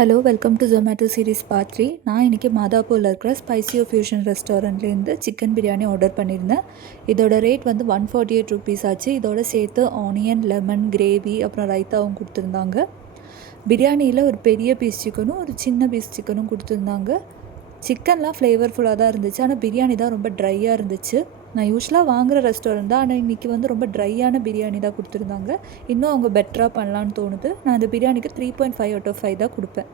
Hello welcome to Zomato series part 3. நான் இன்றைக்கி மாதாப்பூரில் இருக்கிற Spacio fusion ரெஸ்டாரண்ட்லேருந்து chicken biryani order பண்ணியிருந்தேன். இதோட ரேட் வந்து 148 ருபீஸ் ஆச்சு. இதோட சேர்த்து ஆனியன், லெமன், கிரேவி அப்புறம் ரைத்தாவும் கொடுத்துருந்தாங்க. பிரியாணியில் ஒரு பெரிய பீஸ் சிக்கனும் ஒரு சின்ன பீஸ் சிக்கனும் கொடுத்துருந்தாங்க. சிக்கன்லாம் ஃப்ளேவர்ஃபுல்லாக தான் இருந்துச்சு, ஆனால் பிரியாணி தான் ரொம்ப ட்ரையாக இருந்துச்சு. நான் யூஸ்வலாக வாங்குகிற ரெஸ்டாரண்ட் தான், ஆனால் இன்றைக்கி வந்து ரொம்ப ட்ரையான பிரியாணி தான் கொடுத்துருந்தாங்க. இன்னும் அவங்க பெட்டராக பண்ணலான்னு தோணுது. நான் அந்த பிரியாணிக்கு 3.5 out of 5 தான் கொடுப்பேன்.